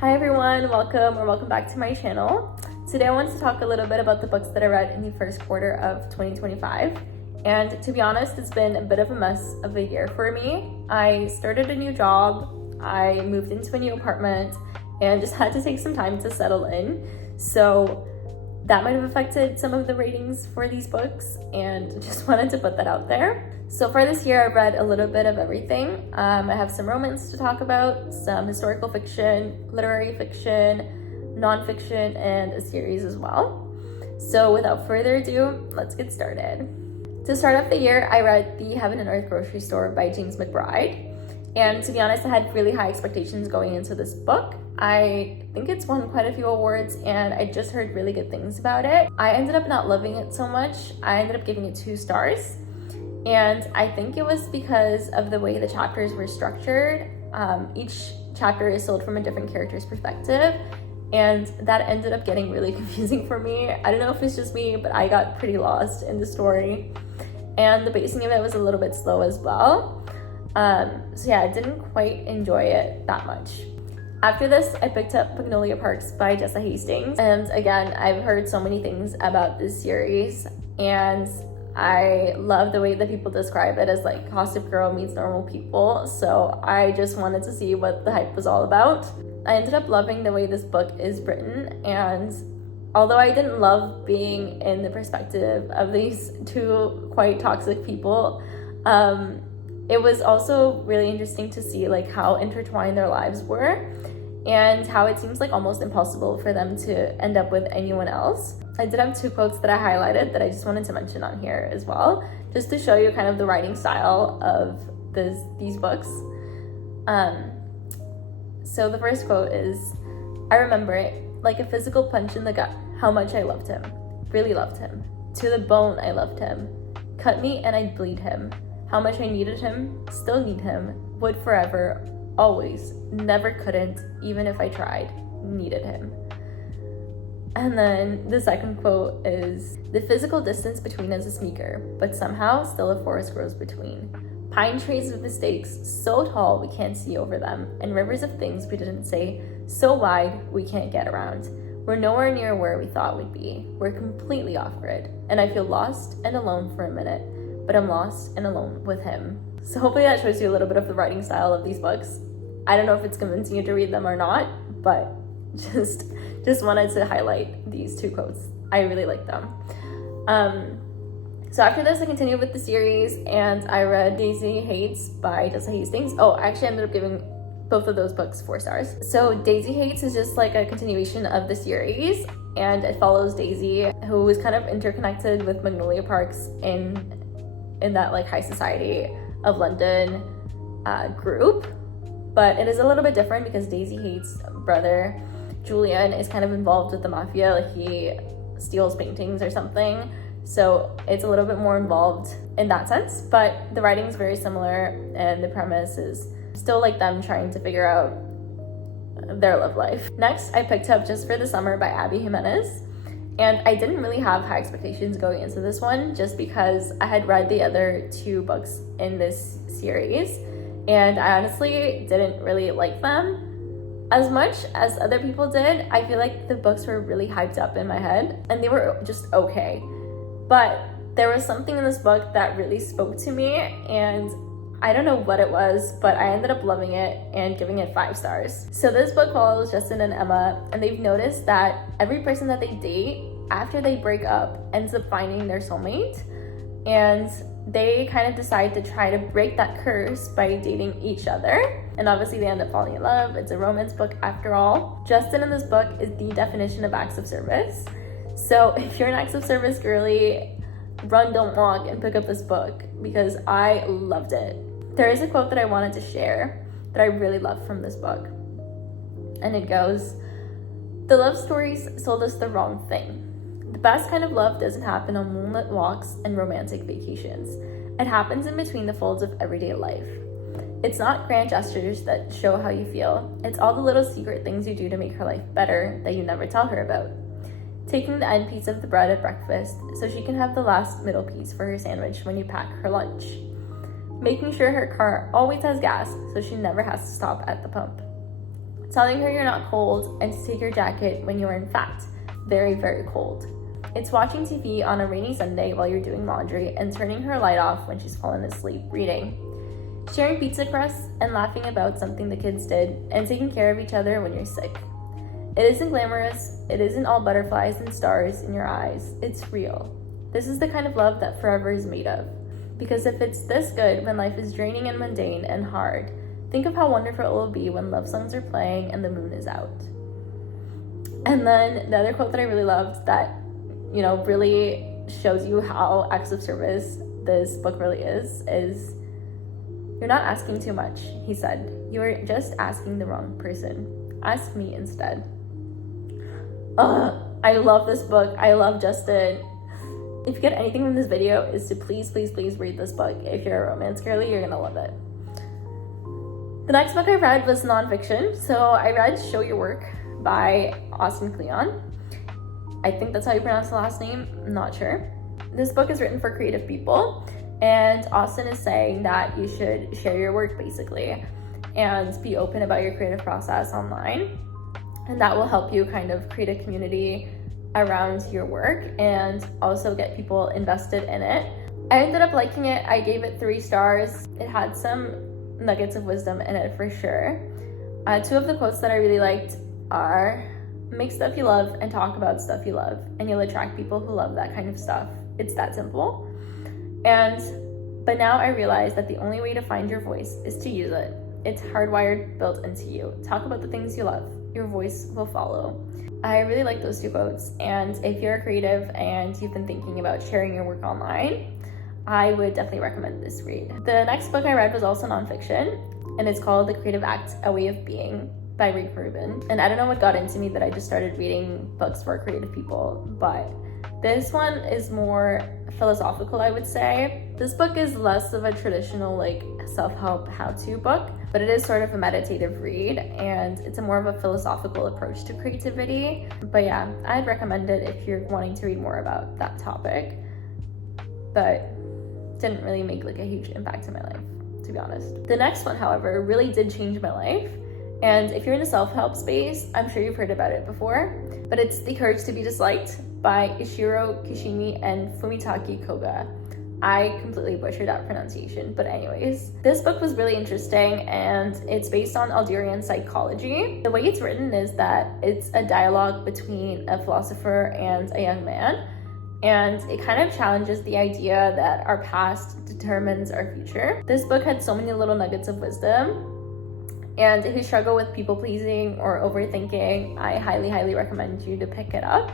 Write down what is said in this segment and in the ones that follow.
Hi everyone, welcome back to my channel. Today I wanted to talk a little bit about the books that I read in the first quarter of 2025. And to be honest, it's been a bit of a mess of a year for me. I started a new job, I moved into a new apartment, and just had to take some time to settle in. So that might have affected some of the ratings for these books, and just wanted to put that out there. So for this year, I've read a little bit of everything. I have some romance to talk about, some historical fiction, literary fiction, nonfiction, and a series as well. So without further ado, let's get started. To start off the year, I read The Heaven and Earth Grocery Store by James McBride. And to be honest, I had really high expectations going into this book. I think it's won quite a few awards and I just heard really good things about it. I ended up not loving it so much. I ended up giving it 2 stars. And I think it was because of the way the chapters were structured. Each chapter is sold from a different character's perspective. And that ended up getting really confusing for me. I don't know if it's just me, but I got pretty lost in the story. And the pacing of it was a little bit slow as well. So yeah, I didn't quite enjoy it that much. After this, I picked up Magnolia Parks by Haites. And again, I've heard so many things about this series, and I love the way that people describe it as like Gossip Girl meets normal people. So I just wanted to see what the hype was all about. I ended up loving the way this book is written, and although I didn't love being in the perspective of these 2 quite toxic people, it was also really interesting to see like how intertwined their lives were and how it seems like almost impossible for them to end up with anyone else. I did have 2 quotes that I highlighted that I just wanted to mention on here as well, just to show you kind of the writing style of these books. So the first quote is, "I remember it like a physical punch in the gut, how much I loved him, really loved him. To the bone I loved him. Cut me and I'd bleed him. How much I needed him, still need him, would forever, always, never couldn't, even if I tried, needed him." And then the second quote is, "The physical distance between us is meager, but somehow still a forest grows between. Pine trees with mistakes, so tall we can't see over them, and rivers of things we didn't say, so wide we can't get around. We're nowhere near where we thought we'd be. We're completely off grid, and I feel lost and alone for a minute, but I'm lost and alone with him." So hopefully that shows you a little bit of the writing style of these books. I don't know if it's convincing you to read them or not, but just wanted to highlight these 2 quotes. I really like them. So after this, I continued with the series, and I read Daisy Haites by Haites. Oh, I actually ended up giving both of those books 4 stars. So Daisy Haites is just like a continuation of the series, and it follows Daisy, who is kind of interconnected with Magnolia Parks in that like high society of London group. But it is a little bit different because Daisy Haites' brother Julian is kind of involved with the mafia, like he steals paintings or something. So it's a little bit more involved in that sense, but the writing is very similar and the premise is still like them trying to figure out their love life. Next, I picked up Just for the Summer by Abby Jimenez. And I didn't really have high expectations going into this one just because I had read the other 2 books in this series, and I honestly didn't really like them as much as other people did. I feel like the books were really hyped up in my head and they were just okay. But there was something in this book that really spoke to me, and I don't know what it was, but I ended up loving it and giving it 5 stars. So this book follows Justin and Emma, and they've noticed that every person that they date after they break up ends up finding their soulmate, and they kind of decide to try to break that curse by dating each other. And obviously they end up falling in love. It's a romance book after all. Justin in this book is the definition of acts of service. So if you're an acts of service girly, run, don't walk, and pick up this book because I loved it. There is a quote that I wanted to share that I really loved from this book. And it goes, "The love stories sold us the wrong thing. The best kind of love doesn't happen on moonlit walks and romantic vacations. It happens in between the folds of everyday life. It's not grand gestures that show how you feel. It's all the little secret things you do to make her life better that you never tell her about. Taking the end piece of the bread at breakfast so she can have the last middle piece for her sandwich when you pack her lunch. Making sure her car always has gas so she never has to stop at the pump. telling her you're not cold and to take your jacket when you're in fact very, very cold. It's watching TV on a rainy Sunday while you're doing laundry and turning her light off when she's fallen asleep reading. Sharing pizza crusts and laughing about something the kids did and taking care of each other when you're sick. It isn't glamorous, it isn't all butterflies and stars in your eyes, it's real. This is the kind of love that forever is made of. Because if it's this good when life is draining and mundane and hard, think of how wonderful it will be when love songs are playing and the moon is out. And then the other quote that I really loved that, really shows you how acts of service this book really is "You're not asking too much," he said. "You are just asking the wrong person. Ask me instead." I love this book. I love Justin. If you get anything from this video, is to please, please, please read this book. If you're a romance girly, you're gonna love it. The next book I read was nonfiction. So I read Show Your Work by Austin Kleon. I think that's how you pronounce the last name. I'm not sure. This book is written for creative people, and Austin is saying that you should share your work basically and be open about your creative process online, and that will help you kind of create a community around your work and also get people invested in it. I ended up liking it. I gave it 3 stars. It had some nuggets of wisdom in it for sure. 2 of the quotes that I really liked are, "Make stuff you love and talk about stuff you love, and you'll attract people who love that kind of stuff. It's that simple." But now I realize that the only way to find your voice is to use it. It's hardwired, built into you. Talk about the things you love. Your voice will follow. I really like those 2 quotes, and if you're a creative and you've been thinking about sharing your work online, I would definitely recommend this read. The next book I read was also nonfiction, and it's called The Creative Act, A Way of Being by Rick Rubin. And I don't know what got into me that I just started reading books for creative people, but this one is more philosophical, I would say. This book is less of a traditional self-help how-to book, but it is sort of a meditative read, and it's a more of a philosophical approach to creativity. But yeah, I'd recommend it if you're wanting to read more about that topic, but didn't really make a huge impact in my life, to be honest. The next one, however, really did change my life. And if you're in the self-help space, I'm sure you've heard about it before, but it's The Courage to Be Disliked by Ishiro Kishimi and Fumitake Koga. I completely butchered that pronunciation, but anyways. This book was really interesting, and it's based on Algerian psychology. The way it's written is that it's a dialogue between a philosopher and a young man, and it kind of challenges the idea that our past determines our future. This book had so many little nuggets of wisdom, and if you struggle with people-pleasing or overthinking, I highly, highly recommend you to pick it up.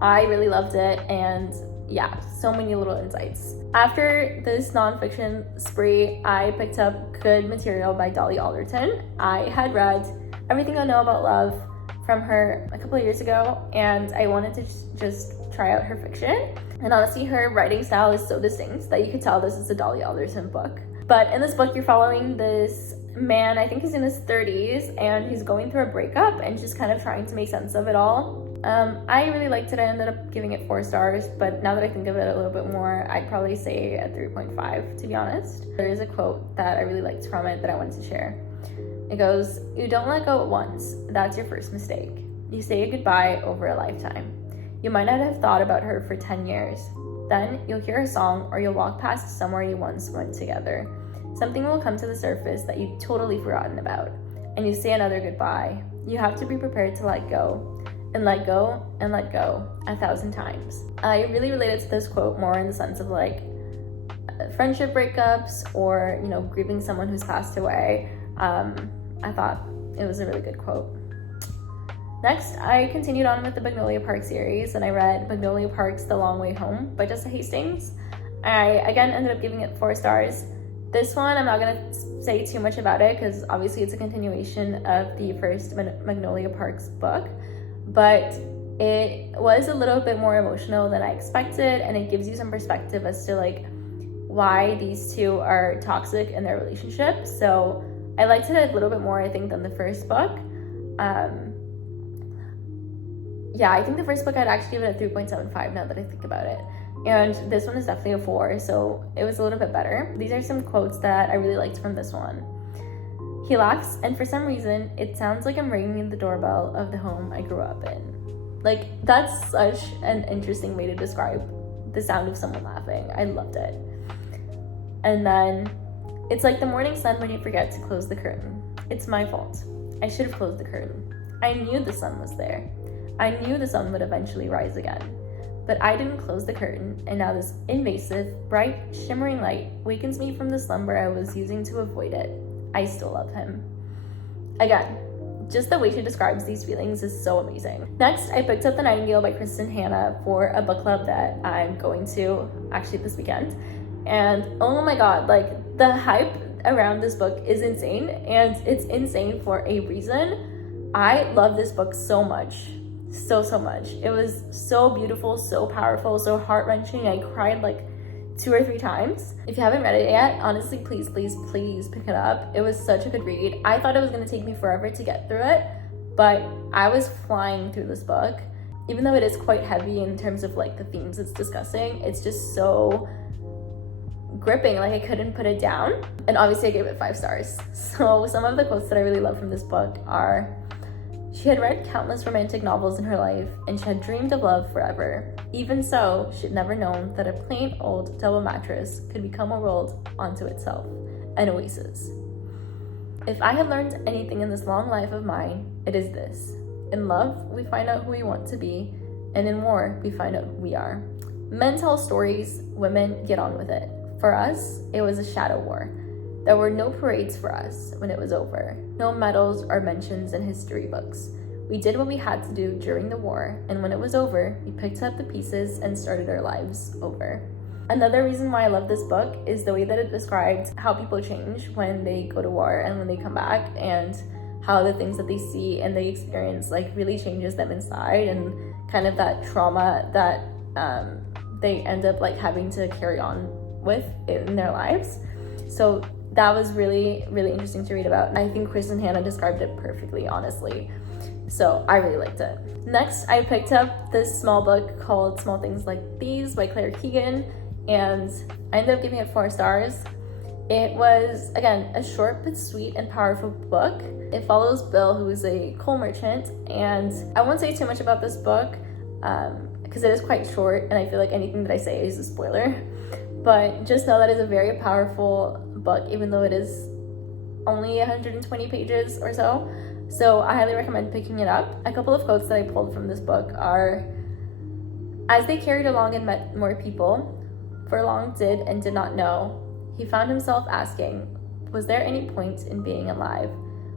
I really loved it, and yeah, so many little insights. After this nonfiction spree, I picked up Good Material by Dolly Alderton. I had read Everything I Know About Love from her a couple of years ago, and I wanted to just try out her fiction. And honestly, her writing style is so distinct that you could tell this is a Dolly Alderton book. But in this book, you're following this man, I think he's in his 30s, and he's going through a breakup and just kind of trying to make sense of it all. I really liked it. I ended up giving it 4 stars, but now that I think of it a little bit more, I'd probably say a 3.5, to be honest. There is a quote that I really liked from it that I wanted to share. It goes, "You don't let go at once. That's your first mistake. You say a goodbye over a lifetime. You might not have thought about her for 10 years. Then you'll hear a song, or you'll walk past somewhere you once went together. Something will come to the surface that you've totally forgotten about, and you say another goodbye. You have to be prepared to let go, and let go, and let go 1,000 times." I really related to this quote more in the sense of friendship breakups or, grieving someone who's passed away. I thought it was a really good quote. Next, I continued on with the Magnolia Park series, and I read Magnolia Park's The Long Way Home by Jessica Hastings. I, again, ended up giving it 4 stars. This one, I'm not going to say too much about it because obviously it's a continuation of the first Magnolia Parks book, but it was a little bit more emotional than I expected, and it gives you some perspective as to why these two are toxic in their relationship. So I liked it a little bit more, I think, than the first book. Yeah, I think the first book I'd actually give it a 3.75 now that I think about it. And this one is definitely a 4, so it was a little bit better. These are some quotes that I really liked from this one. He laughs, and for some reason, it sounds like I'm ringing the doorbell of the home I grew up in. Like, that's such an interesting way to describe the sound of someone laughing. I loved it. And then, it's like the morning sun when you forget to close the curtain. It's my fault. I should have closed the curtain. I knew the sun was there. I knew the sun would eventually rise again. But I didn't close the curtain, and now this invasive, bright, shimmering light wakens me from the slumber I was using to avoid it. I still love him. Again, just the way she describes these feelings is so amazing. Next, I picked up The Nightingale by Kristen Hanna for a book club that I'm going to actually this weekend. And oh my god, like the hype around this book is insane, and it's insane for a reason. I love this book so much. So much. It was so beautiful, so powerful, so heart-wrenching. I cried like 2 or 3 times. If you haven't read it yet, honestly, please pick it up. It was such a good read. I thought it was going to take me forever to get through it, but I was flying through this book. Even though it is quite heavy in terms of like the themes it's discussing, it's just so gripping. Like, I couldn't put it down. And obviously I gave it 5 stars. So some of the quotes that I really love from this book are: she had read countless romantic novels in her life, and she had dreamed of love forever. Even so, she had never known that a plain old double mattress could become a world unto itself, an oasis. If I had learned anything in this long life of mine, it is this: in love, we find out who we want to be, and in war, we find out who we are. Men tell stories, women get on with it. For us, it was a shadow war. There were no parades for us when it was over, no medals or mentions in history books. We did what we had to do during the war, and when it was over, we picked up the pieces and started our lives over. Another reason why I love this book is the way that it describes how people change when they go to war and when they come back, and how the things that they see and they experience like really changes them inside, and kind of that trauma that they end up like having to carry on with in their lives. So that was really interesting to read about. I think Kristen Hanna described it perfectly, honestly. So I really liked it. Next, I picked up this small book called Small Things Like These by Claire Keegan, and I ended up giving it 4 stars. It was, again, a short but sweet and powerful book. It follows Bill, who is a coal merchant, and I won't say too much about this book because it is quite short, and I feel like anything that I say is a spoiler. But just know that it's a very powerful book, even though it is only 120 pages or so. So I highly recommend picking it up. A couple of quotes that I pulled from this book are: as they carried along and met more people, for long did and did not know, he found himself asking, was there any point in being alive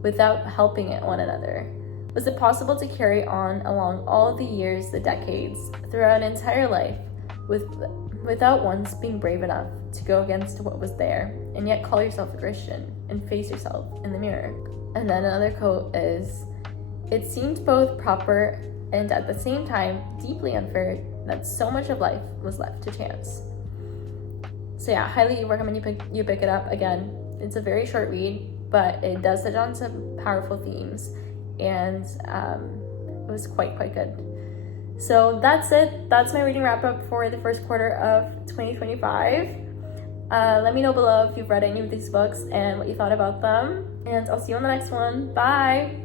without helping one another? Was it possible to carry on along all the years, the decades, throughout an entire life, without once being brave enough to go against what was there, and yet call yourself a Christian and face yourself in the mirror? And then another quote is: it seemed both proper and at the same time deeply unfair that so much of life was left to chance. So yeah, highly recommend you pick it up. Again, it's a very short read, but it does touch on some powerful themes, and it was quite good. So that's it. That's my reading wrap up for the first quarter of 2025. Let me know below if you've read any of these books and what you thought about them. And I'll see you on the next one. Bye!